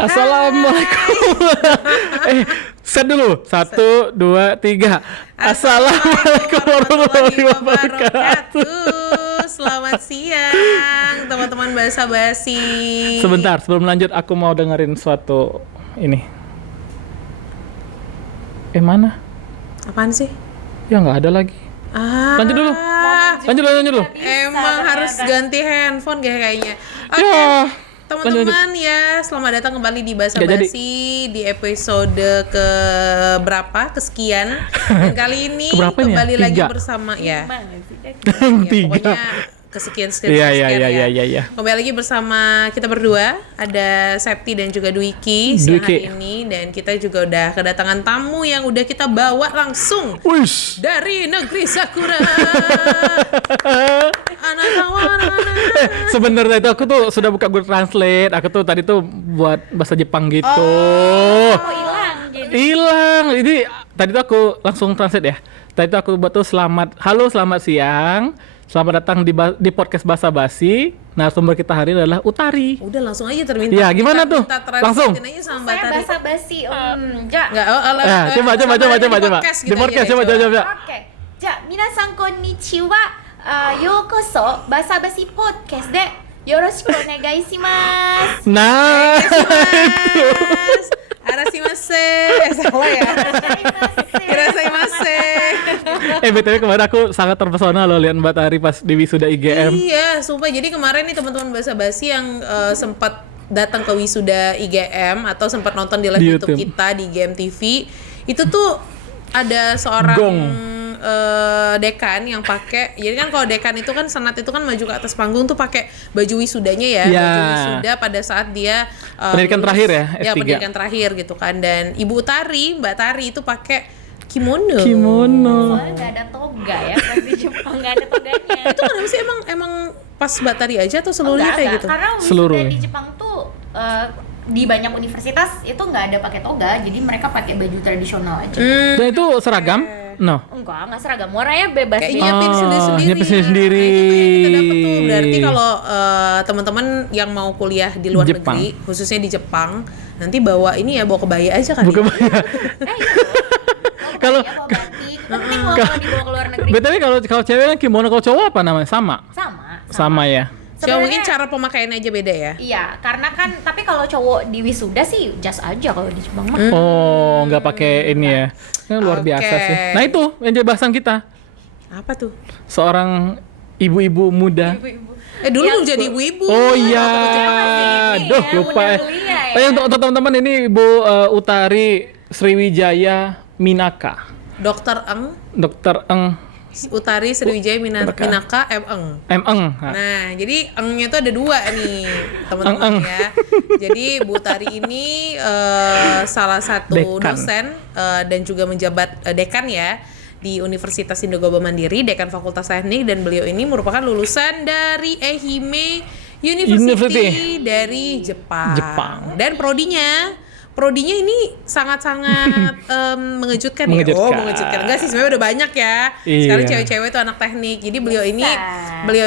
Assalamualaikum. Set dulu. 1, 2, 3. Assalamualaikum warahmatullahi wabarakatuh. Selamat siang teman-teman Basa Basi. Sebentar, sebelum lanjut aku mau dengerin suatu ini. Mana? Apaan sih? Ya nggak ada lagi. Lanjut dulu. Lanjut dulu. Emang harus ganti handphone kayaknya. Oke. Ya. Teman-teman ya, selamat datang kembali di Basa Basi di episode ke berapa? Kesekian. Dan kali ini kembali lagi bersama ya. Tiga. Pokoknya kesekian. Iya. Kembali lagi bersama kita berdua, ada Septi dan juga Dwiki siang hari ini, dan kita juga udah kedatangan tamu yang udah kita bawa langsung dari negeri Sakura. Sebenarnya itu aku tuh sudah buka Google Translate. Aku tuh tadi tuh buat bahasa Jepang gitu. Hilang. Jadi tadi tuh aku langsung translate ya. Tadi tuh aku buat tuh halo selamat siang. Selamat datang di podcast Basa Basi. Nah, sumber kita hari ini adalah Utari. Udah langsung aja terminta. Ya, gimana tuh? Langsung. Saya Basa Basi. Enggak. Coba. Di podcast coba. Oke. Ja, minasan konnichiwa. Yokoso Basa Basi podcast de yoroshiku onegai shimasu. Nah, Arashimase. Salah ya. Irashaimase. BTW kemarin aku sangat terpesona loh lihat Mbak Tari pas di wisuda IGM. Iya, sumpah. Jadi kemarin nih teman-teman Basa Basi yang sempat datang ke wisuda IGM atau sempat nonton di live YouTube kita di IGM TV, itu tuh ada seorang dekan yang pakai, jadi kan kalau dekan itu kan senat itu kan maju ke atas panggung tuh pakai baju wisudanya ya, baju wisuda pada saat dia pendidikan terakhir ya, S3. Ya, pendidikan terakhir gitu kan. Dan Ibu Utari, Mbak Tari itu pakai kimono. Soalnya nggak ada toga ya, pas di Jepang nggak ada toganya. Itu kenapa sih emang pas Mbak Tari aja atau seluruhnya kayak gitu? Karena wisuda di Jepang tuh di banyak universitas itu nggak ada pakai toga, jadi mereka pakai baju tradisional aja. Dan itu seragam? No. Enggak seragam, warnanya bebas. Kayak nyiapin sendiri. Nah, itu yang kita dapet tuh. Berarti kalau teman-teman yang mau kuliah di luar negeri, khususnya di Jepang, nanti bawa kebaya aja kan. Kalau penting loh kalau dibawa ke luar negeri. BTW kalau cewek kan kimono, kalau cowok apa namanya? Sama ya. Cuma mungkin cara pemakaiannya aja beda ya. Iya, karena kan tapi kalau cowok di wisuda sih jas aja kalau di Jepang mah. Oh, nggak pakai ini ya. Ini luar biasa sih. Nah itu yang jadi bahasan kita. Apa tuh? Seorang ibu-ibu muda. Dulu jadi ibu-ibu. Oh iya. Duh, lupa ya. Untuk teman-teman ini Ibu Utari Sriwijaya Minaka. Dr. Eng Utari Sriwijaya Minaka M. Eng. Nah, jadi Engnya tuh ada 2 nih, teman-teman ya. Jadi Bu Utari ini salah satu dosen dan juga menjabat dekan ya di Universitas Indogoba Mandiri, dekan Fakultas Teknik, dan beliau ini merupakan lulusan dari Ehime University dari Jepang. Dan prodinya ini sangat-sangat mengejutkan. Mengejutkan. Enggak sih, sebenarnya udah banyak ya. Sekarang cewek-cewek itu anak teknik. Jadi beliau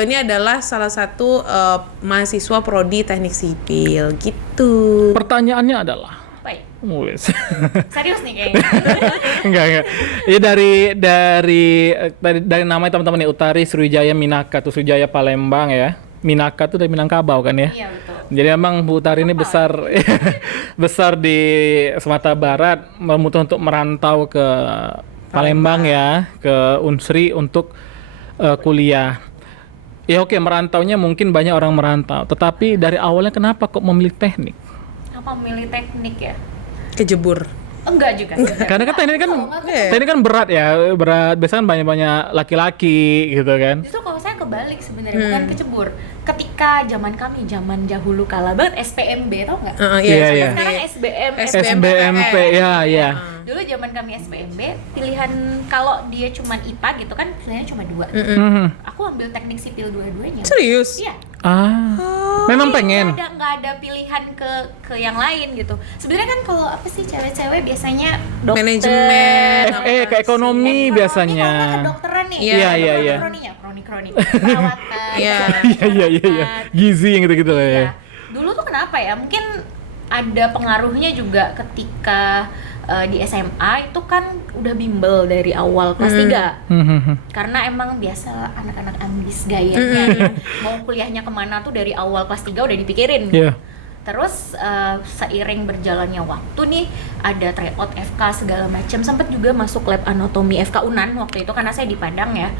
ini adalah salah satu mahasiswa prodi teknik sipil gitu. Pertanyaannya adalah serius nih kayaknya. Enggak. Ini dari nama teman-teman nih, Utari Sriwijaya Minaka tuh, Sriwijaya Palembang ya. Minaka tuh dari Minangkabau kan ya. Iya, betul. Jadi emang Bu Utari ini besar di Sumatera Barat, memutuskan untuk merantau ke Palembang ya, ke Unsri untuk kuliah. Ya oke, merantaunya mungkin banyak orang merantau, tetapi dari awalnya kenapa kok memilih teknik? Apa memilih teknik ya? Kejebur. Enggak juga. Karena kan teknik kan berat. Biasanya kan banyak laki-laki gitu kan. Justru kalau saya kebalik sebenarnya, bukan kecebur. Ketika zaman dahulu kala banget SPMB, tau nggak? Iya. Sekarang SBMP ya. Dulu zaman kami SBMB, pilihan kalau dia cuma IPA gitu kan, pilihannya cuma 2. Aku ambil teknik sipil dua-duanya. Serius? Iya. Memang pengen. Nggak ada pilihan ke yang lain gitu. Sebenarnya kan kalau apa sih cewek-cewek biasanya dokter, manajemen, ke ekonomi biasanya. Kalau nggak kedokteran nih. Iya. Kronik, perawatan. Iya. Gizi yang gitu-gitu lah ya. Dulu tuh kenapa ya? Mungkin ada pengaruhnya juga ketika di SMA itu kan udah bimbel dari awal kelas 3. Karena emang biasa anak-anak ambis gayanya ya, mau kuliahnya kemana tuh dari awal kelas 3 udah dipikirin. Terus seiring berjalannya waktu nih ada tryout FK segala macam, sempat juga masuk lab anatomi FK Unan waktu itu karena saya di Padang ya.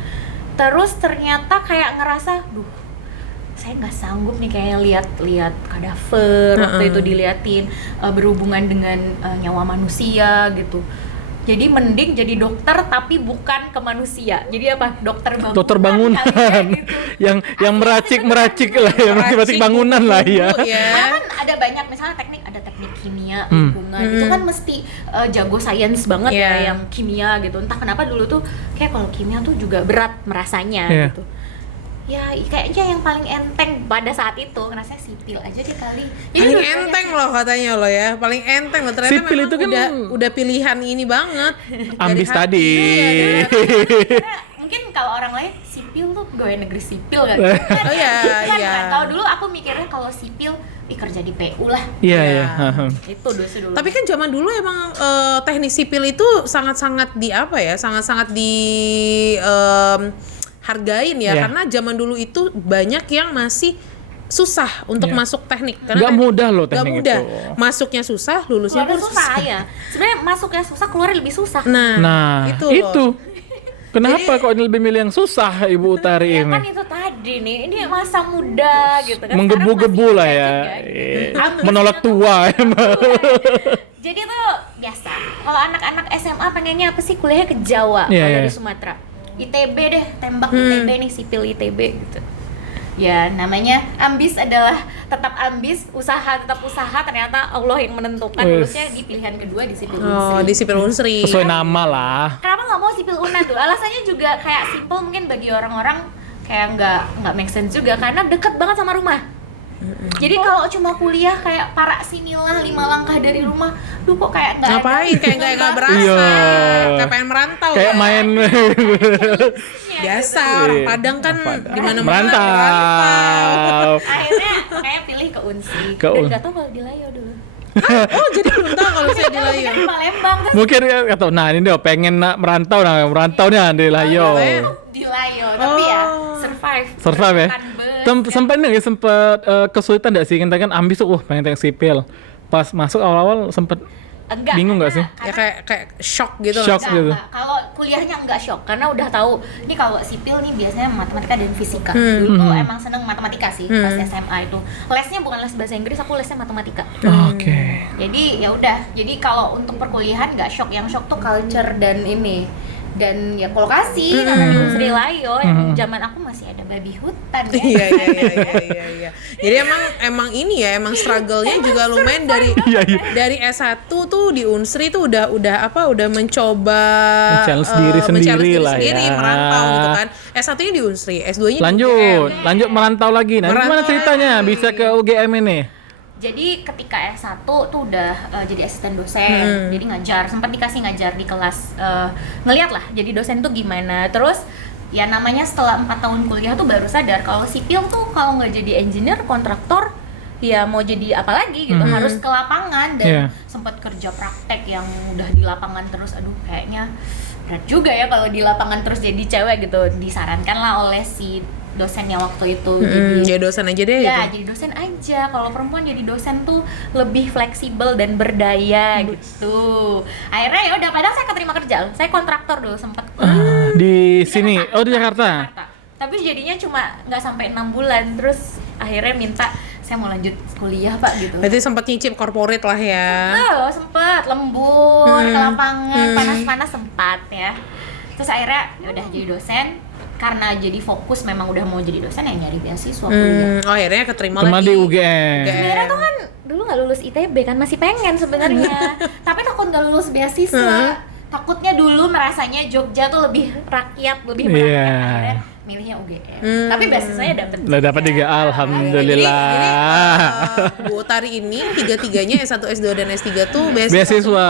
Terus ternyata kayak ngerasa, saya nggak sanggup nih kayak lihat kadaver waktu itu diliatin berhubungan dengan nyawa manusia gitu. Jadi mending jadi dokter tapi bukan ke manusia. Jadi apa? Dokter bangunan gitu. yang meracik lah, yang meracik bangunan lah ya. Karena kan ada banyak, misalnya ada teknik kimia, lingkungan. Itu kan mesti jago sains banget ya yang kimia gitu. Entah kenapa dulu tuh kayak kalau kimia tuh juga berat merasanya gitu. Ya kayaknya yang paling enteng pada saat itu karena saya sipil aja deh kali. Paling enteng loh katanya lo ya, paling enteng loh, ternyata sipil memang itu kan udah pilihan ini banget. Ambis tadi. Karena mungkin kalau orang lain sipil tuh pegawai negeri sipil kan. Oh iya. Kan? Kalau dulu aku mikirnya kalau sipil kerja di PU lah. Iya. Itu dulu. Tapi kan zaman dulu emang teknik sipil itu sangat-sangat hargain ya, karena zaman dulu itu banyak yang masih susah untuk masuk teknik. Karena gak mudah loh teknik itu. Masuknya susah, lulusnya pun susah. Ya. Sebenarnya masuknya susah, keluarnya lebih susah. Nah itu. Kenapa kok lebih milih yang susah Ibu Utari ini? Kan itu tadi nih, ini masa muda gitu kan. Menggebu-gebu lah ya. Menolak tua emang. Jadi tuh biasa. Kalau anak-anak SMA pengennya apa sih? Kuliahnya ke Jawa kalau dari Sumatera. ITB deh, tembak ITB nih, sipil ITB gitu. Ya namanya ambis adalah tetap ambis, usaha tetap usaha, ternyata Allah yang menentukan lulusnya di pilihan kedua di sipil Unsri. Di sipil Unsri. Sesuai nama lah. Kenapa nggak mau sipil Unan tuh? Alasannya juga kayak simple mungkin bagi orang-orang, kayak nggak make sense juga karena deket banget sama rumah. Jadi kalau cuma kuliah kayak para sinilah 5 langkah dari rumah, kok kayak nggak ngapain, kayak nggak berasa, kayak pengen merantau, kayak main biasa orang Padang kan di mana-mana merantau. Akhirnya kayak pilih ke Unsri dan nggak tahu kalau di Layo dulu. Jadi belum tahu kalau saya di Layo. Di Palembang terus. Mungkin atau ini dia pengen merantau nih di Layo. Di Layo, tapi ya survive ya. Sempat kesulitan enggak sih? Kita kan ambis tuh pengen teknik sipil. Pas masuk awal-awal sempet bingung nggak sih? Ya kayak shock gitu. Enggak. Kalau kuliahnya enggak shock karena udah tahu ini kalau sipil nih biasanya matematika dan fisika. Dulu emang seneng matematika sih pas SMA itu. Lesnya bukan les bahasa Inggris, aku lesnya matematika. Oke. Jadi ya udah. Jadi kalau untuk perkuliahan enggak shock, yang shock tuh culture dan ini. Dan ya lokasi karena di Unsri Layo yang zaman aku masih ada babi hutan ya. Iya. Jadi emang ini ya, emang struggle-nya juga lumayan dari S1 tuh di Unsri tuh udah mencoba men-challenge diri sendiri lah ya. Merantau gitu kan. S1-nya di Unsri, S2-nya di UGM. Lanjut merantau lagi. Nah, gimana ceritanya bisa ke UGM ini? Jadi ketika S1 tuh udah jadi asisten dosen, jadi sempat dikasih ngajar di kelas, ngeliat lah jadi dosen tuh gimana. Terus ya namanya setelah 4 tahun kuliah tuh baru sadar kalau sipil tuh kalau nggak jadi engineer, kontraktor, ya mau jadi apa lagi gitu, harus ke lapangan. Dan sempat kerja praktek yang udah di lapangan terus, kayaknya berat juga ya kalau di lapangan terus jadi cewek gitu. Disarankan lah oleh si dosennya waktu itu, jadi dosen aja deh. Ya jadi dosen aja. Kalau perempuan jadi dosen tuh lebih fleksibel dan berdaya gitu. Akhirnya ya udah, padahal saya keterima kerja, saya kontraktor dulu sempet di sini, di Jakarta. Tapi jadinya cuma nggak sampai 6 bulan. Terus akhirnya minta saya mau lanjut kuliah Pak gitu. Berarti sempat nyicip corporate lah ya. Sempet lembur ke lapangan, panas-panas sempat ya. Terus akhirnya ya udah jadi dosen. Karena jadi fokus memang udah mau jadi dosen, ya nyari beasiswa kuliah. Akhirnya keterima lagi di UGM. Sebenarnya tuh kan dulu nggak lulus ITB kan, masih pengen sebenarnya. Tapi takut nggak lulus beasiswa. Takutnya dulu merasanya Jogja tuh lebih rakyat, lebih merakyat. Akhirnya milihnya UGM. Tapi beasiswanya dapat juga, alhamdulillah. Jadi Bu Utari ini 3-tiganya S1, S2 dan S3 tuh beasiswa.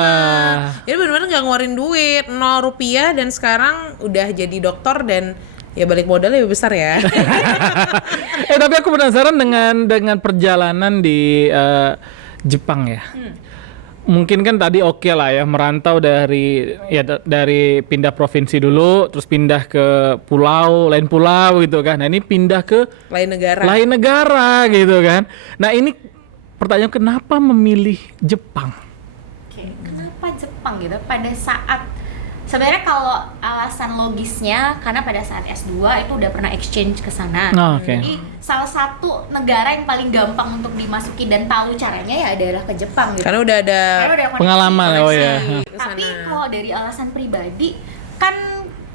Jadi benar-benar nggak ngeluarin duit, 0 rupiah, dan sekarang udah jadi dokter dan ya balik modalnya lebih besar ya. Tapi aku penasaran dengan perjalanan di Jepang ya. Mungkin kan tadi oke lah ya, merantau dari pindah provinsi dulu, terus pindah ke lain pulau gitu kan. Nah ini pindah ke lain negara gitu kan. Nah ini pertanyaan, kenapa memilih Jepang? Oke, kenapa Jepang gitu? Pada saat sebenarnya kalau alasan logisnya karena pada saat S2 itu udah pernah exchange ke sana. Jadi salah satu negara yang paling gampang untuk dimasuki dan tahu caranya ya adalah ke Jepang gitu. Karena udah ada pengalaman Tapi kalau dari alasan pribadi kan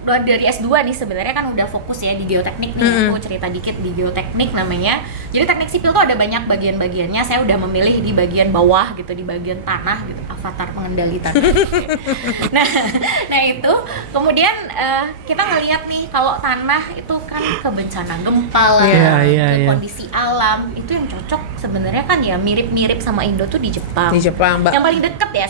dari S2 nih sebenarnya kan udah fokus ya di geoteknik nih. Aku cerita dikit di geoteknik namanya. Jadi teknik sipil tuh ada banyak bagian-bagiannya. Saya udah memilih di bagian bawah gitu, di bagian tanah gitu, avatar pengendali tanah. nah itu kemudian kita ngelihat nih kalau tanah itu kan ke bencana gempa lah, ke kondisi alam itu yang cocok sebenarnya kan ya mirip-mirip sama Indo tuh di Jepang. Mbak. Yang paling deket ya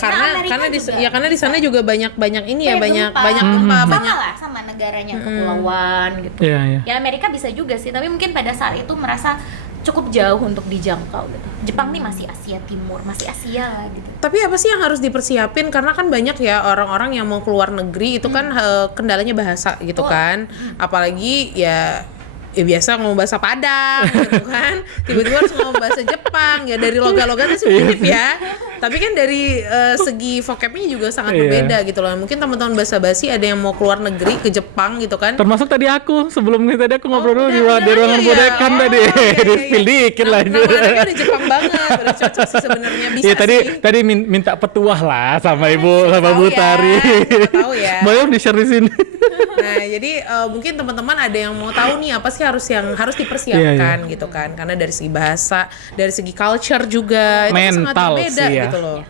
karena di sana juga banyak ini ya, banyak gempa, banyak sama negaranya kepulauan gitu. Ya Amerika bisa juga sih, tapi mungkin pada saat itu merasa cukup jauh untuk dijangkau gitu. Jepang nih masih Asia Timur, masih Asia lah gitu. Tapi apa sih yang harus dipersiapin? Karena kan banyak ya orang-orang yang mau keluar negeri itu kan kendalanya bahasa gitu kan. Apalagi ya biasa ngomong bahasa Padang gitu kan, tiba-tiba harus ngomong bahasa Jepang, ya dari logat-logatnya sih mirip ya, tapi kan dari segi vocabnya juga sangat berbeda gitu loh. Mungkin teman-teman basa-basi ada yang mau keluar negeri ke Jepang gitu kan, termasuk tadi aku sebelum ini tadi aku ngobrol dulu di ruangan bodekan tadi di spill dikit lah itu. Namanya udah Jepang banget, udah cocok sih sebenarnya, bisa sih. Tadi minta petuah lah sama ibu sama Bu Tari. Tahu ya. Mau di-share di sini. Nah, jadi mungkin teman-teman ada yang mau tahu nih apa sih yang harus dipersiapkan gitu kan, karena dari segi bahasa, dari segi culture juga itu sangat berbeda gitu loh.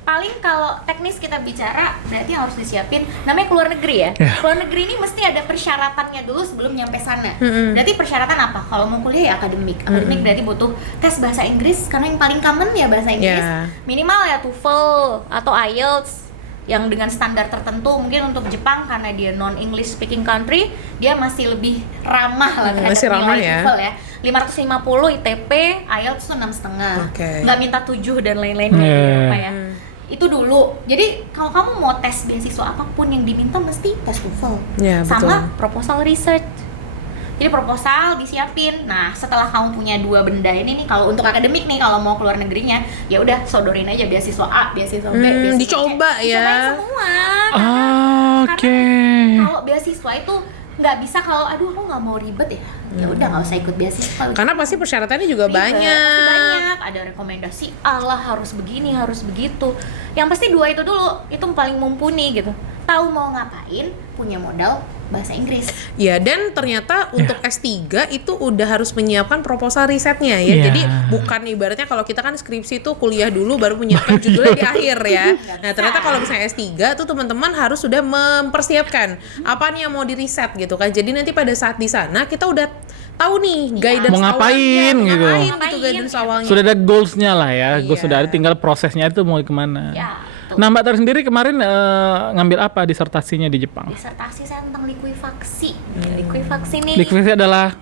Paling kalau teknis kita bicara berarti yang harus disiapin namanya keluar negeri ya. Keluar negeri ini mesti ada persyaratannya dulu sebelum nyampe sana. Berarti persyaratan apa? Kalau mau kuliah ya akademik. Akademik berarti butuh tes bahasa Inggris karena yang paling common ya bahasa Inggris. Minimal ya TOEFL atau IELTS yang dengan standar tertentu. Mungkin untuk Jepang karena dia non English speaking country, dia masih lebih ramah lah terhadap nilai TOEFL ya. 550 ITP, IELTS tuh 6,5. Nggak minta 7 dan lain-lain kayak Eropa ya. Itu dulu. Jadi kalau kamu mau tes beasiswa apapun yang diminta mesti tes TOEFL. Sama proposal research. Jadi proposal disiapin. Nah, setelah kamu punya dua benda ini nih, kalau untuk akademik nih, kalau mau keluar negerinya, ya udah sodorin aja beasiswa A, beasiswa B, beasiswa dicoba C. Ya. Dicobain semua. Karena kalau beasiswa itu nggak bisa kalau aduh aku nggak mau ribet ya udah nggak usah ikut beasiswa. Karena pasti persyaratannya juga banyak. Ada rekomendasi Allah harus begini harus begitu. Yang pasti dua itu dulu, itu paling mumpuni gitu. Tahu mau ngapain, punya modal bahasa Inggris. Ya, dan ternyata untuk S3 itu udah harus menyiapkan proposal risetnya ya. Jadi bukan ibaratnya kalau kita kan skripsi itu kuliah dulu baru menyiapkan judulnya di akhir ya. Nah, ternyata kalau misalnya S3 tuh teman-teman harus sudah mempersiapkan apa nih yang mau diriset gitu kan. Jadi nanti pada saat di sana kita udah tahu nih guidance mau ngapain gitu. Guidance awalnya. Sudah ada goals-nya lah ya. Goals sudah ada, tinggal prosesnya itu mau kemana. Nah, Mbak Tari sendiri kemarin ngambil apa disertasinya di Jepang? Disertasi saya tentang likuifaksi. Likuifaksi nih. Likuifaksi adalah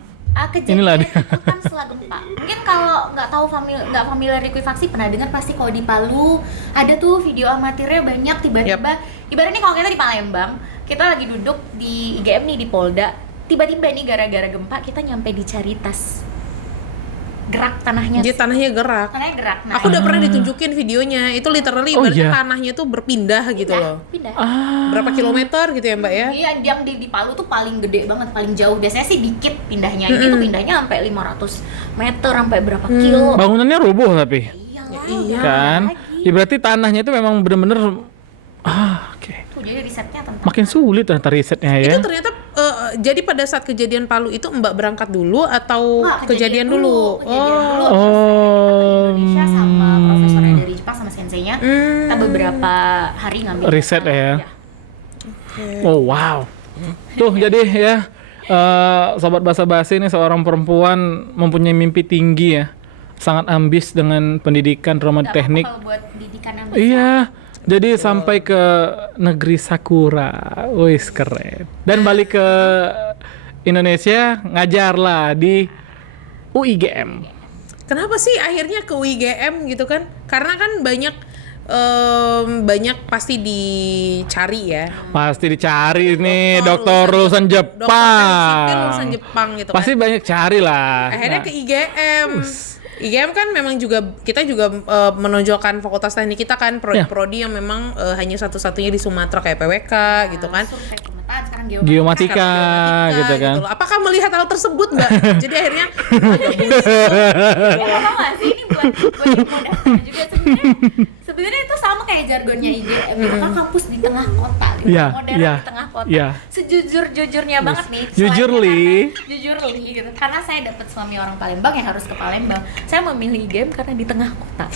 kejadian ikutan setelah gempa. Mungkin kalau nggak familiar likuifaksi, pernah dengar pasti kalau di Palu ada tuh video amatirnya banyak tiba-tiba. Ibaratnya kalau kita di Palembang, kita lagi duduk di IGM nih di Polda, tiba-tiba nih gara-gara gempa kita nyampe di Caritas. Gerak tanahnya. Jadi tanahnya gerak. Nah, aku udah pernah ditunjukin videonya. Itu literally tanahnya tuh berpindah gitu loh. Pindah. Berapa kilometer gitu ya, Mbak ya? Iya, yang di Palu tuh paling gede banget, paling jauh. Biasanya sih dikit pindahnya. Ini tuh pindahnya sampai 500 meter, sampai berapa kilo. Bangunannya roboh tapi. Iya. Kan? Ya, berarti tanahnya itu memang benar-benar jadi risetnya tentang makin sulit ternyata risetnya ya. Itu ternyata jadi pada saat kejadian Palu itu Mbak berangkat dulu atau kejadian dulu? Indonesia sama profesornya dari Jepang sama senseinya. Kita beberapa hari ngambil riset ya. Oh wow. Tuh jadi ya sobat basa-basi ini seorang perempuan mempunyai mimpi tinggi ya. Sangat ambis dengan pendidikan drama teknik. Kalau buat pendidikan ambis. Iya. Jadi sampai ke negeri Sakura, wis keren. Dan balik ke Indonesia ngajar lah di UIGM. kenapa sih akhirnya ke UIGM gitu kan? Karena kan banyak pasti dicari ya. Pasti dicari nih Dokter dokter lulusan Jepang. Dokter sipil lulusan Jepang gitu Pasti kan. banyak cari lah. Akhirnya Nah, ke IGM. IGM kan memang kita juga menonjolkan fakultas teknik kita kan, prodi-prodi yang memang hanya satu-satunya di Sumatera kayak PWK gitu kan. Survei pemetaan sekarang Geomatika gitu kan. loh. Apakah melihat hal tersebut, Mbak? Jadi akhirnya Tau gak sih ini buat yang mau daftar juga sebenarnya itu sama kayak jargonnya IGM gitu kan, kampus di tengah kota gitu. Iya, Modern iya, di tengah kota. iya. Sejujur-jujurnya banget nih. Jujurly. Jujurly gitu. Karena saya dapat suami orang Palembang yang harus ke Palembang. Saya memilih IGM karena di tengah kota.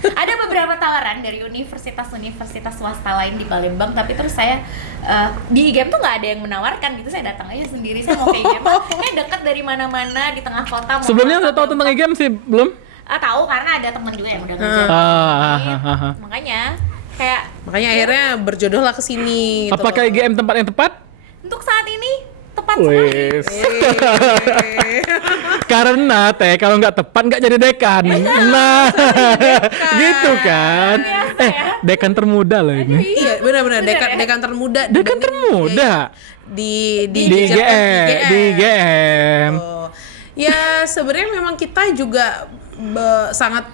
Ada beberapa tawaran dari universitas-universitas swasta lain di Palembang, tapi terus saya di IGM tuh nggak ada yang menawarkan gitu. Saya datang aja sendiri, saya mau ke IGM. Kayak dekat dari mana-mana di tengah kota. mau Sebelumnya apa, udah tahu tentang IGM sih belum? Tahu karena ada teman juga yang udah ngajar. Makanya akhirnya berjodohlah ke sini gitu. Apakah IGM tempat yang tepat? untuk saat ini tepat sekali. Wes. Karena kalau nggak tepat nggak jadi dekan. Nah, gitu kan. Biasa ya. Dekan termuda loh ini. Iya, benar-benar dekan termuda. Dekan termuda di IGM. Oh. Ya sebenarnya memang kita juga sangat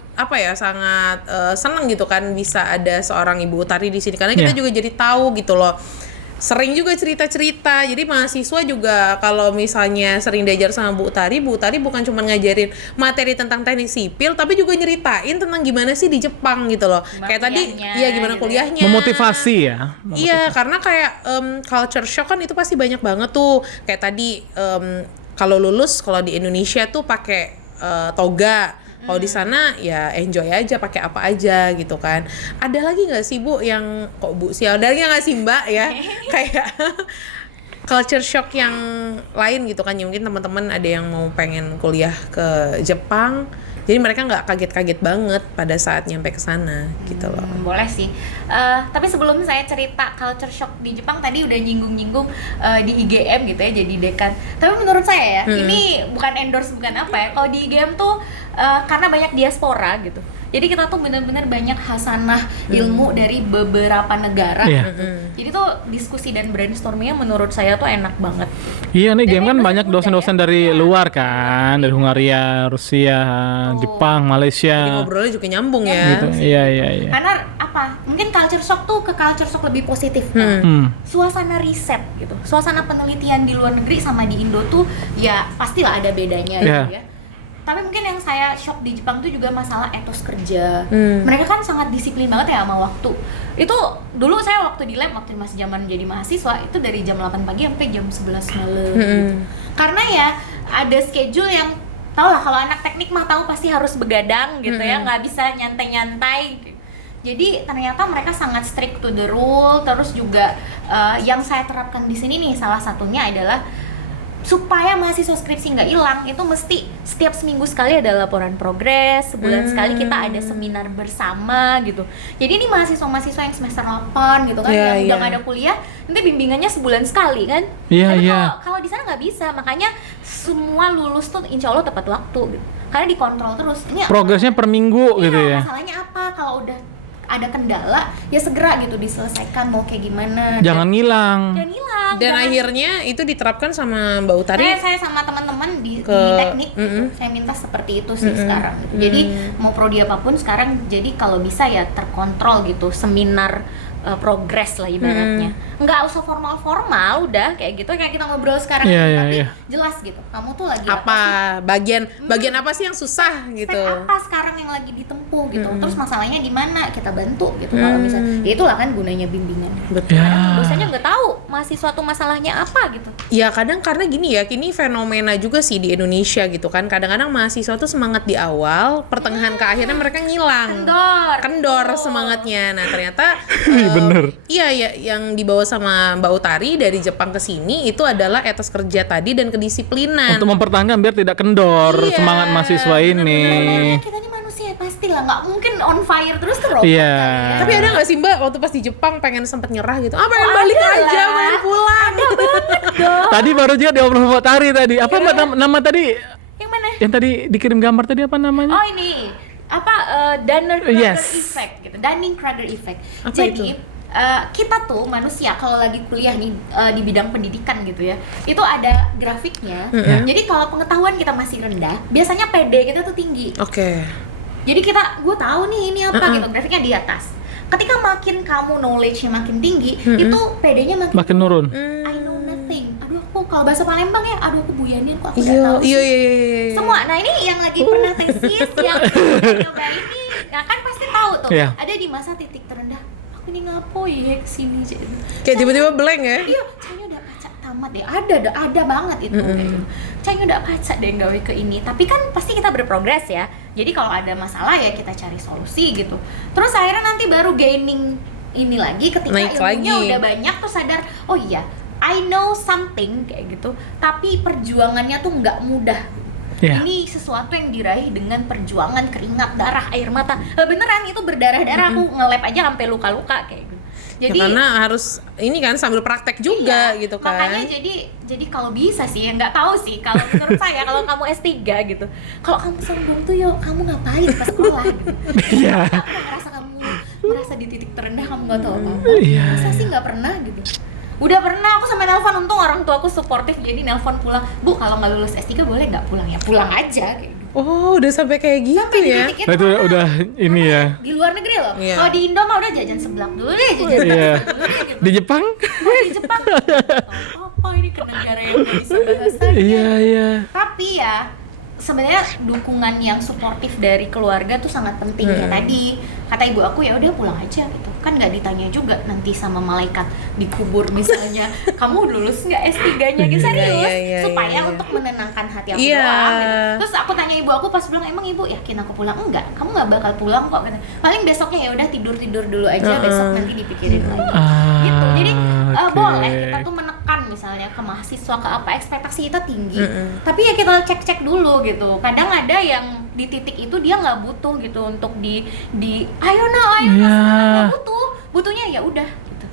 senang gitu kan bisa ada seorang Ibu Utari di sini karena kita juga jadi tahu gitu loh. Sering juga cerita-cerita. Jadi mahasiswa juga kalau misalnya sering diajar sama Bu Utari bukan cuma ngajarin materi tentang teknik sipil tapi juga nyeritain tentang gimana sih di Jepang gitu loh. Kayak tadi gimana kuliahnya. Memotivasi ya. Iya, karena kayak culture shock kan itu pasti banyak banget tuh. Kayak tadi kalau lulus kalau di Indonesia tuh pakai toga. Kalau di sana ya enjoy aja pakai apa aja gitu kan. Ada lagi nggak sih Bu yang kok Bu sih ada nggak sih Mbak ya kayak culture shock yang lain gitu kan ya mungkin teman-teman ada yang mau pengen kuliah ke Jepang. Jadi mereka nggak kaget-kaget banget pada saat nyampe ke sana gitu loh. Boleh sih. Tapi sebelum saya cerita culture shock di Jepang tadi udah nyinggung-nyinggung di IGM gitu ya jadi dekan. Tapi menurut saya ya, ini bukan endorse bukan apa ya. Kalau di IGM tuh karena banyak diaspora gitu. Jadi kita tuh benar-benar banyak hasanah ilmu dari beberapa negara. Jadi tuh diskusi dan brainstormingnya menurut saya tuh enak banget. Iya nih game kan banyak dosen-dosen dari luar kan, dari Hungaria, Rusia, Jepang, Jadi Malaysia. ngobrolnya juga nyambung ya. Gitu. Iya. Karena apa? Mungkin culture shock tuh ke culture shock lebih positif. Suasana riset gitu. Suasana penelitian di luar negeri sama di Indo tuh ya pastilah ada bedanya gitu ya. Tapi mungkin yang saya shock di Jepang tuh juga masalah etos kerja. Mereka kan sangat disiplin banget ya sama waktu. Itu dulu saya waktu di lab, waktu masih zaman jadi mahasiswa, itu dari jam 8 pagi sampai jam 11 malam gitu. Karena ya ada schedule yang tau lah kalau anak teknik mah tahu pasti harus begadang gitu ya, nggak bisa nyantai-nyantai. Jadi ternyata mereka sangat strict to the rule. Terus juga yang saya terapkan di sini nih salah satunya adalah supaya mahasiswa skripsi nggak hilang itu mesti setiap seminggu sekali ada laporan progres, sebulan sekali kita ada seminar bersama gitu. Jadi ini mahasiswa-mahasiswa yang semester 8 gitu kan yang udah nggak ada kuliah nanti bimbingannya sebulan sekali kan. Tapi kalau di sana nggak bisa, makanya semua lulus tuh insya Allah tepat waktu gitu. Karena dikontrol terus. Ini progresnya per minggu gitu ya. Masalahnya apa kalau udah ada kendala ya segera gitu diselesaikan mau kayak gimana. Jangan ngilang. Dan akhirnya itu diterapkan sama Mbak Utari. Saya sama teman-teman di teknik gitu. Saya minta seperti itu sih sekarang gitu. Jadi mau prodi apapun sekarang jadi kalau bisa ya terkontrol gitu seminar progres lah ibaratnya. Nggak usah formal-formal udah kayak gitu kayak kita ngobrol sekarang tapi jelas gitu. Kamu tuh lagi apa sih? Bagian apa sih yang susah gitu. Step apa sekarang yang lagi ditempuh gitu. Terus masalahnya di mana kita bantu gitu kalau misalnya. Ya itulah kan gunanya bimbingan. Betul. Dosennya nggak tahu mahasiswa tuh masalahnya apa gitu. Ya kadang karena gini ya, kini fenomena juga sih di Indonesia gitu kan. Kadang-kadang mahasiswa tuh semangat di awal, pertengahan ke akhirnya mereka ngilang. Kendor semangatnya. Nah, ternyata bener. Iya, yang dibawa sama Mbak Utari dari Jepang ke sini itu adalah etos kerja tadi dan kedisiplinan. Untuk mempertahankan biar tidak kendor semangat mahasiswa ini. Kita ini manusia pastilah nggak mungkin on fire terus robot kali ya. Tapi ada nggak sih Mbak waktu pas di Jepang pengen sempet nyerah gitu? Pengen balik aja, pengen pulang. Ada banget dong. Tadi baru juga diobrol sama Tari tadi. Apa Mbak nama tadi? Yang mana? Yang tadi dikirim gambar tadi apa namanya? Oh ini Dunning-Kruger Yes. effect gitu. Dunning-Kruger effect. Apa Jadi itu? kita tuh manusia kalau lagi kuliah nih di bidang pendidikan gitu ya, itu ada grafiknya. Jadi kalau pengetahuan kita masih rendah, biasanya PD kita tuh tinggi. Oke. Jadi gue tahu nih ini apa gitu, grafiknya di atas. Ketika makin kamu knowledge-nya makin tinggi, itu PD-nya makin Nurun. I know nothing. Aduh aku kalau bahasa Palembang ya, aduh aku buyanin kok aku Iya, nggak tahu sih. iya. Semua. Nah ini yang lagi pernah tesis yang nyoba ini, nah kan pasti tahu tuh. Iya. Ada di masa titik terendah. Aku ini ngapo ya kesini aja. Kayak tiba-tiba blank ya? Iya, kayaknya udah kaca tamat deh. Ada banget itu. Kayaknya udah kaca deh gawe ke ini. Tapi kan pasti kita berprogres ya. Jadi kalau ada masalah ya kita cari solusi gitu. Terus akhirnya nanti baru gaining ini lagi ketika Naik ilmunya lagi. udah banyak tuh sadar, oh iya, I know something kayak gitu. Tapi perjuangannya tuh nggak mudah. Iya. Ini sesuatu yang diraih dengan perjuangan, keringat, darah, air mata. Beneran itu berdarah-darah, aku nge-lab aja sampai luka-luka kayak gitu. Jadi Ya, karena harus ini kan sambil praktek juga iya, gitu kan. makanya jadi kalau bisa sih, ya nggak tahu sih kalau menurut saya kalau kamu S3 gitu. Kalau kamu sombong tuh ya kamu ngapain pas sekolah gitu. Iya. Aku merasa kamu merasa di titik terendah kamu nggak tahu apa-apa. Iya. Masa sih nggak pernah gitu. Udah pernah aku sampai nelpon, untung orang tua aku suportif, jadi nelpon pulang, Bu kalau nggak lulus S3 boleh nggak pulang ya? Pulang aja kayak gitu. Oh, udah sampai kayak gitu Sampai di ya. titik Nah, itu karena- udah ini ya. di luar negeri loh. Iya. Kalau di Indo mah udah jajan seblak dulu deh, jajan Iya. seblak dulu deh gitu. Di Jepang? Di Jepang apa ini ke negara yang nggak bisa bahasanya. Iya. Tapi ya sebenarnya dukungan yang suportif dari keluarga tuh sangat penting ya. Tadi kata ibu aku ya udah pulang aja gitu, kan nggak ditanya juga nanti sama malaikat dikubur misalnya kamu lulus nggak S3-nya gitu, serius Iya, supaya iya. untuk menenangkan hati aku Iya. doang gitu. Terus aku tanya ibu aku pas pulang, emang ibu yakin aku pulang? Enggak, kamu nggak bakal pulang kok, kata. Paling besoknya ya udah tidur dulu aja, besok nanti dipikirin lagi gitu. Jadi oke. boleh kita tuh menekan misalnya ke mahasiswa ke apa, ekspektasi kita tinggi, tapi ya kita cek dulu gitu. Kadang ada yang di titik itu dia nggak butuh gitu untuk di ayo nah Iya. nggak butuhnya ya udah gitu.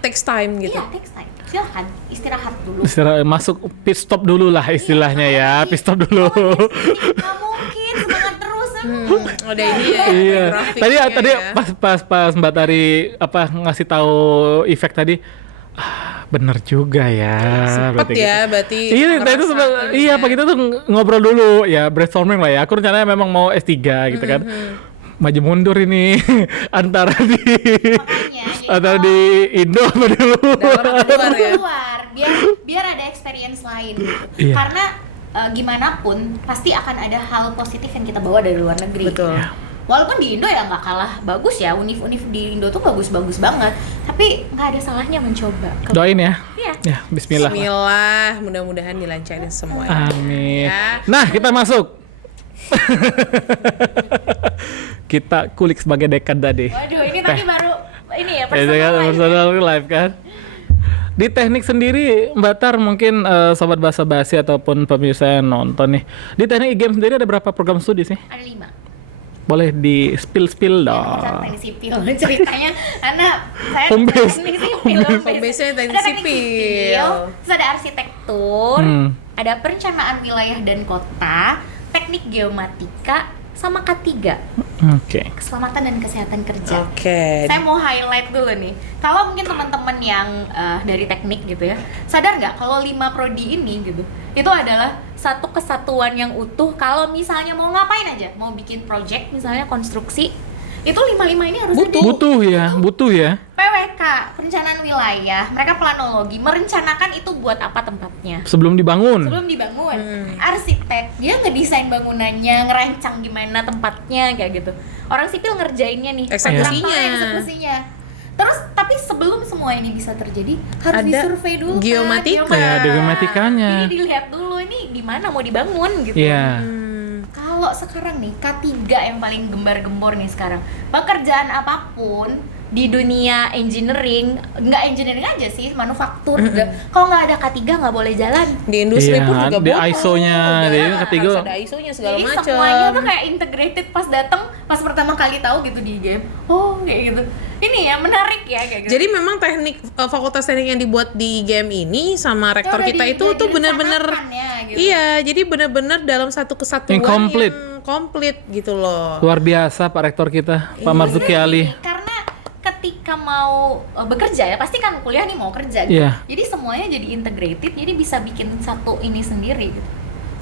Takes time gitu. Iya, text time, silahkan istirahat dulu. Istirahat, masuk pit stop dulu lah istilahnya ya, pit stop dulu. Nggak mungkin semangat terus. Udah ini ya. Iya. grafiknya Tadi ya. pas Mbak Tari apa ngasih tahu efek tadi, bener juga ya. Cepet ya, berarti Iya, tadi itu ngerasakan iya, ya. Pak kita tuh ngobrol dulu ya, brainstorming lah ya. Aku rencananya memang mau S3 gitu kan. Maju mundur ini antara di Makanya, jadi di Indo apa di luar. Dalam atau luar ya. keluar biar ada experience lain gitu. Iya. Karena gimana pun pasti akan ada hal positif yang kita bawa dari luar negeri. Betul. Iya. Walaupun di Indo ya nggak kalah bagus ya, univ-univ di Indo tuh bagus-bagus banget, tapi nggak ada salahnya mencoba. Doain ya. Iya. Ya, bismillah. Bismillah, mudah-mudahan dilancarin semua. Amin. Ya. Nah, kita masuk. Kita kulik sebagai dekan tadi. Waduh, ini tadi baru ini ya Itu kan personal life. personal life kan. Di teknik sendiri, Mbak Tar mungkin sobat basa basi ataupun pemirsa yang nonton nih. Di teknik game sendiri ada berapa program studi sih? Ada 5. Boleh di spill Saya dong. teknik sipil ceritanya, karena saya Home base. teknik sipil. Home base-nya teknik Ada sipil. Terus ada arsitektur, ada perencanaan wilayah dan kota, teknik geomatika, sama K3, Oke. keselamatan dan kesehatan kerja. Oke. Saya mau highlight dulu nih. Kalau mungkin teman-teman yang dari teknik gitu ya, sadar nggak kalau 5 prodi ini gitu, itu adalah satu kesatuan yang utuh. Kalau misalnya mau ngapain aja, mau bikin project misalnya konstruksi, itu 5 ini harus ada. Butuh ya. PWK, perencanaan wilayah, mereka planologi, merencanakan itu buat apa tempatnya. Sebelum dibangun. Sebelum dibangun, arsitek dia ngedesain bangunannya, ngerancang gimana tempatnya kayak gitu. Orang sipil ngerjainnya nih, Eksekusinya. kontraktornya, eksekusinya. Terus tapi sebelum semua ini bisa terjadi harus Ada disurvei dulu geomatika. kan, Ya, geomatikanya. Ini dilihat dulu ini di mana mau dibangun gitu. Iya. Kalau sekarang nih K3 yang paling gembar-gembor nih sekarang, pekerjaan apapun di dunia engineering, nggak engineering aja sih, manufaktur juga. Kalau nggak ada K3 nggak boleh jalan. Di industri pun juga di ISO-nya, di ketiga ada ISO-nya segala Jadi macam. semuanya tuh kayak integrated pas datang, pas pertama kali tahu gitu di game. Oh, kayak gitu. Ini ya menarik ya kayak gitu. Jadi memang teknik fakultas teknik yang dibuat di game ini sama rektor udah kita itu tuh bener-bener ya, gitu. iya, jadi bener-bener dalam satu kesatuan Yang komplit. yang komplit gitu loh. luar biasa Pak Rektor kita, Pak Marzuki Ali. Karena ketika mau bekerja ya pasti kan kuliah nih mau kerja gitu. Iya. Jadi semuanya jadi integrated, jadi bisa bikin satu ini sendiri gitu.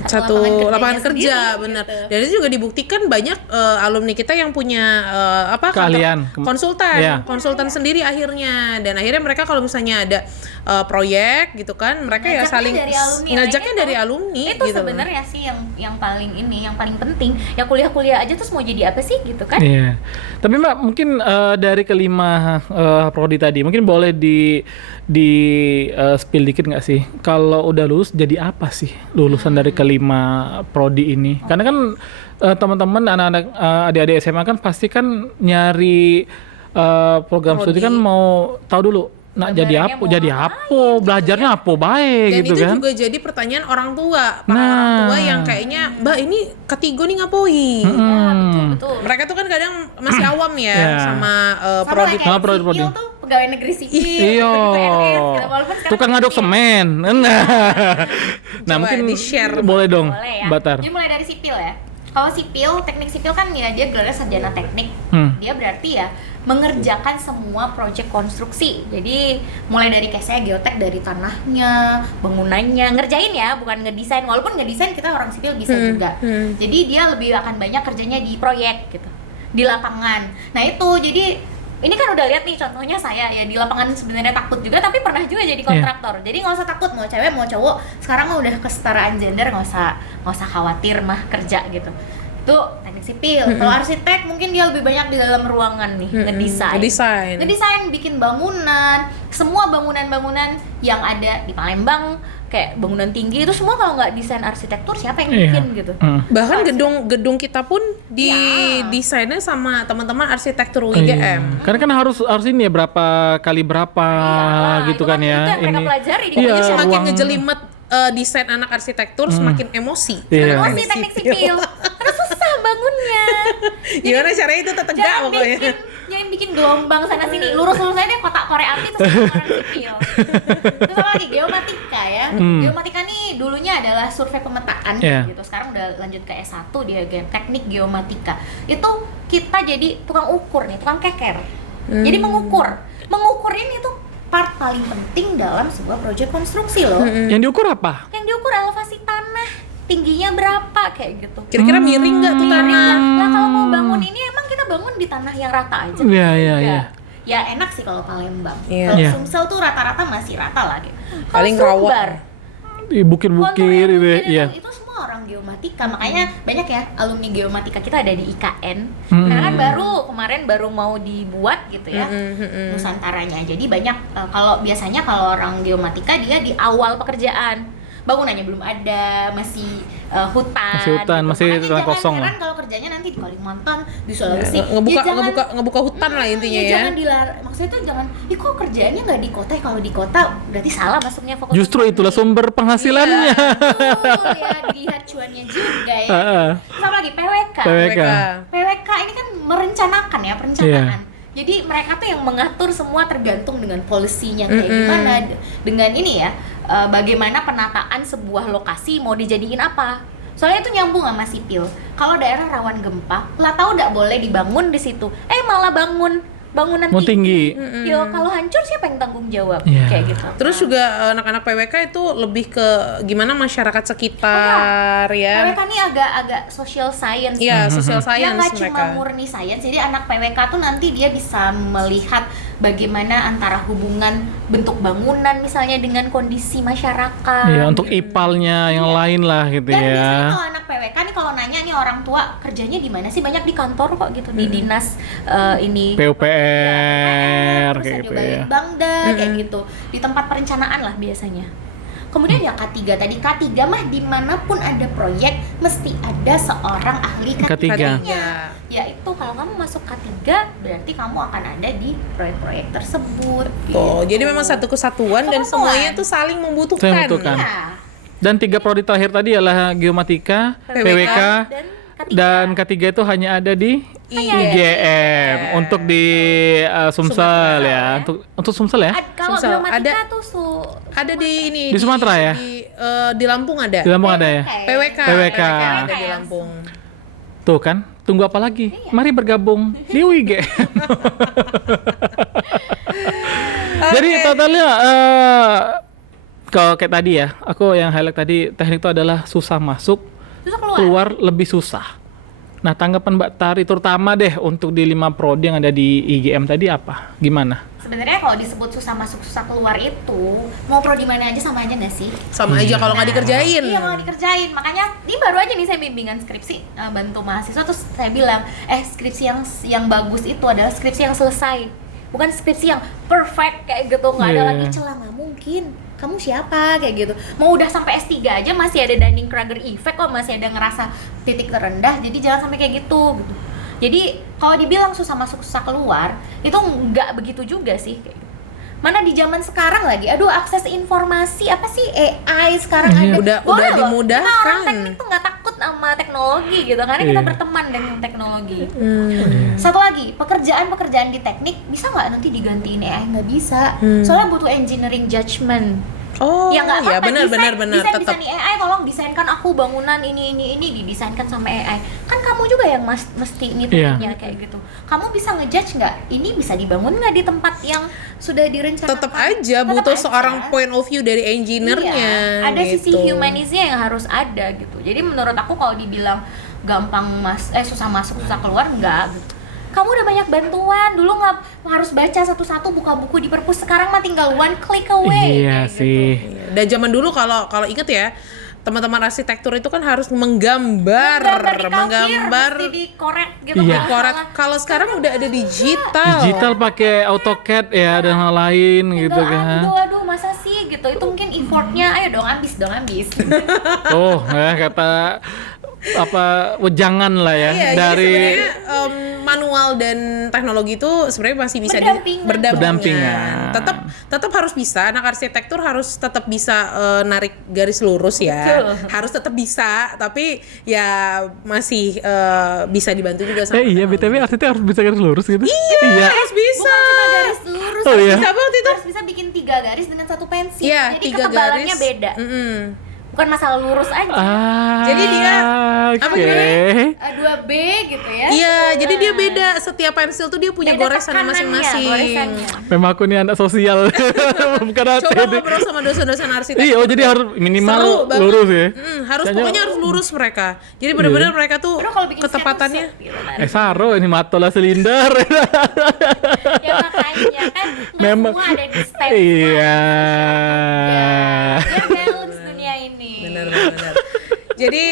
Satu lapangan kerja sendiri, bener. gitu. Dan itu juga dibuktikan banyak alumni kita yang punya Keahlian. konsultan sendiri akhirnya. Dan akhirnya mereka kalau misalnya ada proyek gitu kan, mereka ya Ngajaknya saling dari alumni, ngajaknya itu. dari alumni Itu gitu. sebenarnya sih yang paling ini, yang paling penting. Ya kuliah-kuliah aja terus mau jadi apa sih gitu kan? Iya. Tapi Mbak mungkin dari kelima prodi tadi mungkin boleh di spill dikit nggak sih? Kalau udah lulus jadi apa sih lulusan dari kelima prodi ini? Karena kan teman-teman anak-anak adik-adik SMA kan pasti kan nyari program studi kan mau tahu dulu. Nah, Gambarannya jadi mau apa? Belajarnya apa baik Dan gitu itu kan? juga jadi pertanyaan orang tua, para orang tua yang kayaknya, Mbak ini ketiga nih ngapoi. Ya, betul. Mereka tuh kan kadang masih awam ya Iya. sama Sama prodi. kayak prodi. sipil tuh pegawai negeri sipil. Iya. PNS, gitu. Walaupun sekarang Tukang ngaduk semen. Nah, Coba mungkin di-share. boleh dong, boleh ya. Batar. Jadi mulai dari sipil ya. Kalau sipil, teknik sipil kan ya dia gelarnya sarjana teknik. Dia berarti ya mengerjakan semua proyek konstruksi. Jadi mulai dari case-nya geotek dari tanahnya, bangunannya, ngerjain ya, bukan ngedesain. Walaupun ngedesain kita orang sipil bisa juga. Jadi dia lebih akan banyak kerjanya di proyek gitu, di lapangan. Nah itu jadi ini kan udah lihat nih contohnya saya ya di lapangan sebenarnya takut juga tapi pernah juga jadi kontraktor. Jadi nggak usah takut mau cewek mau cowok. Sekarang mah udah kesetaraan gender, nggak usah khawatir mah kerja gitu. Itu teknik sipil. Kalau arsitek mungkin dia lebih banyak di dalam ruangan nih ngedesain. Ngedesain bikin bangunan, semua bangunan-bangunan yang ada di Palembang kayak bangunan tinggi itu semua kalau nggak desain arsitektur siapa yang bikin gitu. Bahkan gedung kita pun desainnya sama teman-teman arsitektur UIGM. Karena kan harus ini ya berapa kali berapa gitu kan ya. Itu yang mereka pelajari di Pokoknya kuliah. semakin ngejelimet desain anak arsitektur semakin emosi. Iya. Emosi teknik sipil karena susah bangunnya. Gimana caranya itu tegak pokoknya. Jangan bikin gelombang sana sini, lurus aja deh kotak korek api terus orang sipil. Terus apa lagi geomatika ya. Geomatika nih dulunya adalah survei pemetaan gitu. Sekarang udah lanjut ke S1 dia teknik geomatika. Itu kita jadi tukang ukur nih, tukang keker. Jadi mengukur ini tuh part paling penting dalam sebuah proyek konstruksi loh. Yang diukur apa? Yang diukur elevasi tanah, tingginya berapa kayak gitu. Kira-kira miring nggak tuh tanah? Lah kalau mau bangun ini emang kita bangun di tanah yang rata aja. Iya. Ya enak sih kalau Palembang. Iya. Kalau Iya. Sumsel tuh rata-rata masih rata lah gitu. Paling Kalau rawa. Sumbar, Di bukit-bukit gitu ya. itu semua orang geomatika. Makanya banyak ya alumni geomatika kita ada di IKN. Karena kan kemarin baru mau dibuat gitu ya. Nusantaranya. Jadi banyak kalau biasanya kalau orang geomatika dia di awal pekerjaan. Bangunannya belum ada, masih hutan. Masih Makanya tanah jangan kosong heran lah. kalau kerjanya nanti di Kalimantan, di Sulawesi. Ngebuka hutan lah intinya ya. Jangan maksudnya tuh jangan, kok kerjaannya nggak di kota? Kalau di kota berarti salah masuknya fokus. Justru itulah sumber penghasilannya. Betul ya, dilihat cuannya juga ya. Sama lagi PWK. PWK ini kan merencanakan ya, perencanaan. Jadi mereka tuh yang mengatur semua tergantung dengan polisinya kayak gimana, dengan ini ya, bagaimana penataan sebuah lokasi mau dijadiin apa. Soalnya itu nyambung sama sipil. Kalau daerah rawan gempa, lah tahu nggak boleh dibangun di situ. Malah bangunan tinggi. Yo, kalau hancur siapa yang tanggung jawab? Yeah. Kayak gitu. Terus juga anak-anak PWK itu lebih ke gimana masyarakat sekitar ya. PWK ini agak social science. Iya, social Ya science nggak mereka. cuma murni sains, jadi anak PWK tuh nanti dia bisa melihat bagaimana antara hubungan bentuk bangunan misalnya dengan kondisi masyarakat. Iya, untuk ipalnya yang lain lah gitu Dan biasanya ya. kalau anak PWK nih kalau nanya nih orang tua kerjanya di mana sih, banyak di kantor kok gitu, di dinas ini PUPR terus kayak ada gitu ya. Bangda kayak gitu, di tempat perencanaan lah biasanya. Kemudian ya K3 tadi, K3 mah dimanapun ada proyek mesti ada seorang ahli K3-nya. Yaitu kalau kamu masuk K3 berarti kamu akan ada di proyek-proyek tersebut. Oh, jadi memang satu kesatuan dan semuanya tuh saling membutuhkan. Ya. Dan 3 prodi terakhir tadi adalah Geomatika, PWK, dan K3 itu hanya ada di IGM untuk di Sumsel ya. Untuk Sumsel ya? Kalau Sumsel. Geomatika Ada- tuh Ada di ini Di Sumatera ya? Di Lampung ada. Di Lampung ada ya? PWK. PWK. Ada di Lampung. Tuh kan, tunggu apa lagi? Mari bergabung di UIGM. Jadi totalnya kalau kayak tadi ya, aku yang highlight tadi teknik itu adalah susah masuk, susah keluar. keluar lebih susah. Nah, tanggapan Mbak Tari terutama deh untuk di 5 prodi yang ada di IGM tadi apa? Gimana? Sebenarnya kalau disebut susah masuk susah keluar itu mau prodi mana aja sama aja nggak sih? Sama aja kalau nggak dikerjain. Iya kalau dikerjain. Makanya ini baru aja nih saya bimbingan skripsi bantu mahasiswa terus saya bilang skripsi yang bagus itu adalah skripsi yang selesai, bukan skripsi yang perfect kayak gitu nggak ada lagi celah, nggak mungkin. Kamu siapa kayak gitu? Mau udah sampai S3 aja masih ada Dunning-Kruger effect kok, masih ada ngerasa titik terendah. Jadi jangan sampai kayak gitu. Jadi kalau dibilang susah masuk susah keluar itu nggak begitu juga sih kayak gitu. Mana di zaman sekarang lagi, aduh akses informasi apa sih AI sekarang ada. Udah dimudahkan. Nah, orang teknik tuh nggak takut sama teknologi gitu karena kita berteman dengan teknologi. Satu lagi, pekerjaan di teknik bisa nggak nanti digantiin AI? Nggak bisa. Soalnya butuh engineering judgment. Oh, Ya nggak ya apa-apa, benar. desain Tetap. nih AI, tolong desainkan aku bangunan ini didesainkan sama AI. Kan kamu juga yang mesti nitipnya kayak gitu. Kamu bisa ngejudge nggak? Ini bisa dibangun nggak di tempat yang sudah direncanakan? Tetap aja butuh seorang point of view dari engineer-nya. Iya, ada gitu. sisi humanisnya yang harus ada gitu. Jadi menurut aku kalau dibilang gampang susah masuk susah keluar enggak gitu. Kamu udah banyak bantuan, dulu nggak harus baca satu-satu buka buku di perpus, sekarang mah tinggal one click away. Iya kayak sih. gitu. Dan zaman dulu kalau inget ya, teman-teman arsitektur itu kan harus menggambar mesti dikorek gitu. Iya. kalau Korek. salah. Kalau sekarang udah ada digital. Digital pakai AutoCAD ya dan lain-lain gitu kan. Aduh, masa sih gitu, itu mungkin effortnya, ayo dong ambis. Oh, ya kata apa wejangan lah ya Iya, dari jadi sebenarnya manual dan teknologi itu sebenarnya masih bisa Berdampingan. Tetap harus bisa. Anak arsitektur harus tetap bisa narik garis lurus ya. Betul. Harus tetap bisa, tapi ya masih bisa dibantu juga sama. iya, BTW arsitek harus bisa garis lurus gitu. Iya, harus bisa. Bukan cuma garis lurus, Oh, iya. Bisa waktu itu. harus bisa bikin 3 garis dengan 1 pensil. Iya, Jadi 3 ketebalannya garis. beda. Bukan masalah lurus aja. Jadi dia apa gimana? 2B gitu ya. Iya, jadi dia beda. Setiap pensil tuh dia punya Beda goresan tekanannya, masing-masing. goresannya. Memang aku nih anak sosial. Bukan Coba arsitek. ngobrol sama dosen-dosen arsitek. Iya, jadi harus minimal Seru banget. lurus ya. Pokoknya harus lurus mereka. Jadi benar-benar mereka tuh Terus kalau bikin ketepatannya. set, gitu kan. Saro ini matola silinder. Ya makanya kan Memang. semua ada di step. Iya. Ya balance dunia ini. Benar. Jadi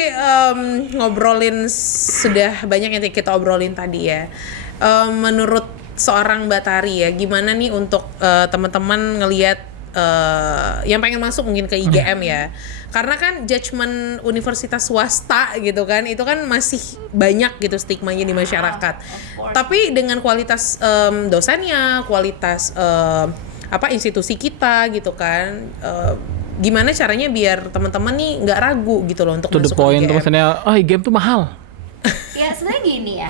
ngobrolin sudah banyak yang kita obrolin tadi ya. Menurut seorang Mbak Tari ya, gimana nih untuk teman-teman ngelihat yang pengen masuk mungkin ke IGM ya, karena kan judgement universitas swasta gitu kan, itu kan masih banyak gitu stigmanya di masyarakat. Tapi dengan kualitas dosennya, kualitas institusi kita gitu kan, gimana caranya biar teman-teman nih nggak ragu gitu loh untuk To the masuk point, ke IGM. maksudnya, IGM tuh mahal. Ya sebenarnya gini ya,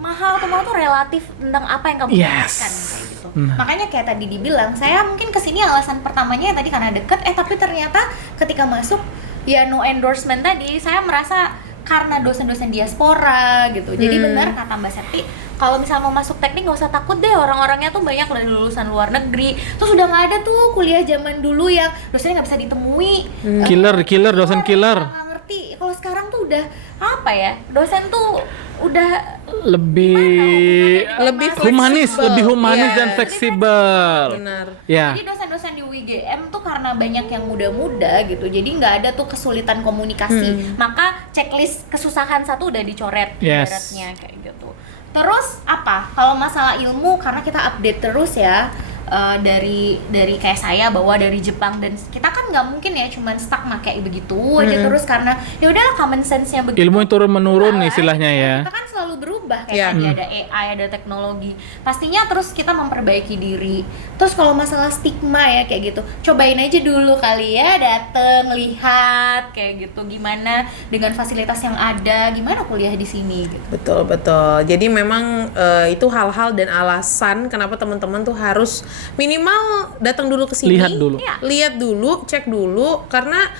mahal atau mahal tuh relatif tentang apa yang kamu dapatkan kayak gitu. Makanya kayak tadi dibilang, saya mungkin kesini alasan pertamanya tadi karena deket, tapi ternyata ketika masuk ya no endorsement tadi, saya merasa karena dosen-dosen diaspora gitu. Jadi benar kata Mbak Septi, kalau misalnya mau masuk teknik nggak usah takut deh, orang-orangnya tuh banyak dari lulusan luar negeri. Terus udah nggak ada tuh kuliah zaman dulu yang dosennya nggak bisa ditemui. Killer, dosen killer. Nggak ngerti. Kalau sekarang tuh udah apa ya? Dosen tuh udah lebih humanis, Iya. dan fleksibel. Benar. Ya. Jadi dosen-dosen di UIGM tuh karena banyak yang muda-muda gitu, jadi nggak ada tuh kesulitan komunikasi. Maka checklist kesusahan satu udah dicoret Yes. ibaratnya kayak gitu. Terus apa? Kalau masalah ilmu karena kita update terus ya, dari kayak saya bawa dari Jepang, dan kita kan nggak mungkin ya cuman stuck pakai begitu aja terus, karena ya udahlah common sense-nya begitu. Ilmu turun menurun istilahnya ya. Kita kan selalu berubah kayak tadi ada AI, ada teknologi. Pastinya terus kita memperbaiki diri. Terus kalau masalah stigma ya kayak gitu, cobain aja dulu kali ya, dateng lihat kayak gitu gimana dengan fasilitas yang ada, gimana kuliah di sini gitu. Betul. Jadi memang itu hal-hal dan alasan kenapa teman-teman tuh harus minimal datang dulu ke sini, lihat dulu, cek dulu, karena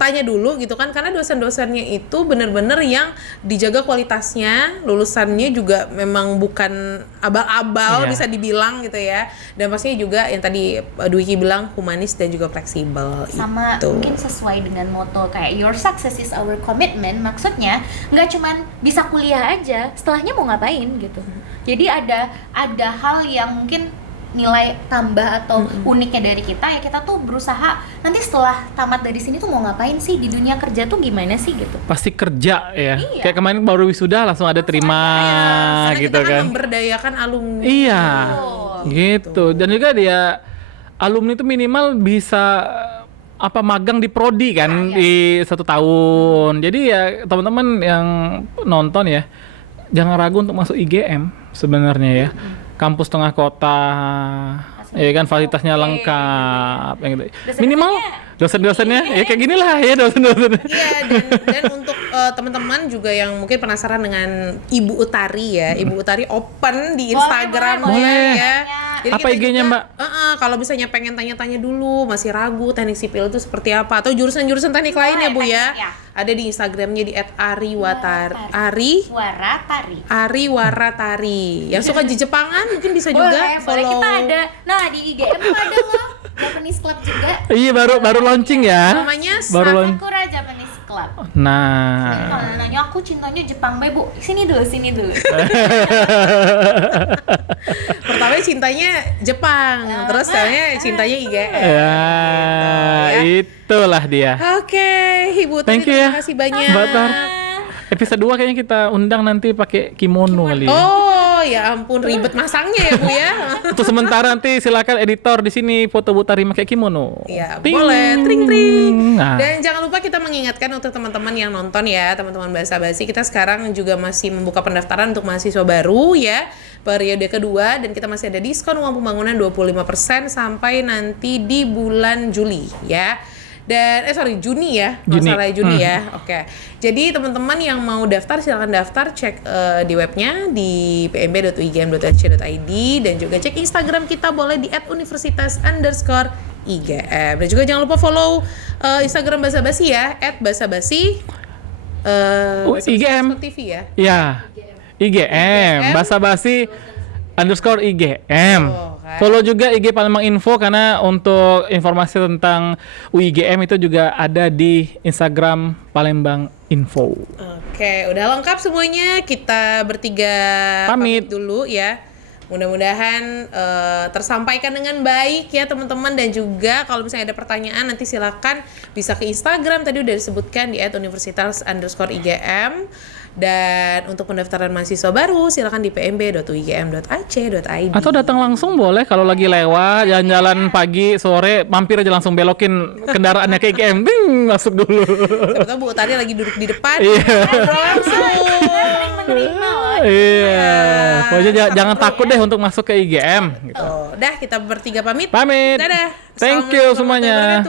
tanya dulu gitu kan, karena dosen-dosennya itu benar-benar yang dijaga kualitasnya, lulusannya juga memang bukan abal-abal bisa dibilang gitu ya, dan pastinya juga yang tadi Dwiki bilang humanis dan juga fleksibel. Sama itu mungkin sesuai dengan moto kayak your success is our commitment, maksudnya nggak cuman bisa kuliah aja, setelahnya mau ngapain gitu. Jadi ada hal yang mungkin nilai tambah atau uniknya dari kita ya, kita tuh berusaha nanti setelah tamat dari sini tuh mau ngapain sih, di dunia kerja tuh gimana sih gitu. Pasti kerja ya. Kayak kemarin baru wisuda langsung ada terima gitu kita kan. Memberdayakan alumni. Iya. Gitu. Dan juga dia alumni itu minimal bisa magang di prodi kan di 1 tahun. Jadi ya teman-teman yang nonton ya, jangan ragu untuk masuk IGM sebenarnya ya. Kampus tengah kota, ya kan, fasilitasnya lengkap, yang gitu. Minimal dosen-dosennya ya kayak gini lah ya, dosen-dosennya. Iya, dan untuk teman-teman juga yang mungkin penasaran dengan Ibu Utari ya, Ibu Utari open di Instagram ya. Jadi apa IG-nya Mbak? Kalau misalnya pengen tanya-tanya dulu, masih ragu teknik sipil itu seperti apa, atau jurusan-jurusan teknik lain ya Bu ya, ada di Instagramnya di @ariwaratari. Yang suka Jepangan mungkin bisa juga follow. Kita ada, nah di IGM tuh ada loh Japanese Club juga. Iya, baru launching ya. Namanya Sakura Japanese Club. Nah, jadi kalau nanya aku cintanya Jepang, Bu, sini dulu. Pertama cintanya Jepang, terus cintanya IGM. Ya, itulah dia. Oke, Ibu Tari, terima kasih banyak. Mbak Tar. Episode 2 kayaknya kita undang nanti pakai kimono kali. Oh, ya ampun, ribet masangnya ya Bu ya. Untuk sementara nanti silakan editor di sini foto Bu Tari pakai kimono. Iya, Ting. boleh. Tring. Nah. Dan jangan lupa kita mengingatkan untuk teman-teman yang nonton ya, teman-teman Basa Basi, kita sekarang juga masih membuka pendaftaran untuk mahasiswa baru ya, periode kedua, dan kita masih ada diskon uang pembangunan 25% sampai nanti di bulan Juli ya. Dan Juni ya, Juni ya. Oke. Jadi teman-teman yang mau daftar silakan daftar, cek di webnya di pmb.uigm.ac.id, dan juga cek Instagram kita boleh di @universitas_IGM. Dan juga jangan lupa follow Instagram Basa Basi ya, @basabasi IGM TV ya. Ya. IGM Basa Basi _IGM. Follow juga IG Palembang Info, karena untuk informasi tentang UIGM itu juga ada di Instagram Palembang Info. Oke, udah lengkap semuanya. Kita bertiga pamit dulu ya. Mudah-mudahan tersampaikan dengan baik ya teman-teman, dan juga kalau misalnya ada pertanyaan nanti silakan bisa ke Instagram, tadi udah disebutkan di @universitas_IGM. Dan untuk pendaftaran mahasiswa baru silakan di pmb.uigm.ac.id. Atau datang langsung boleh, kalau lagi lewat jalan-jalan pagi sore, mampir aja langsung belokin kendaraannya ke IGM, masuk dulu. Siapa tahu Bu Tari lagi duduk di depan. Langsung. Iya. Pokoknya jangan takut deh untuk masuk ke IGM gitu. Dah, kita bertiga pamit. Dadah. Thank you semuanya.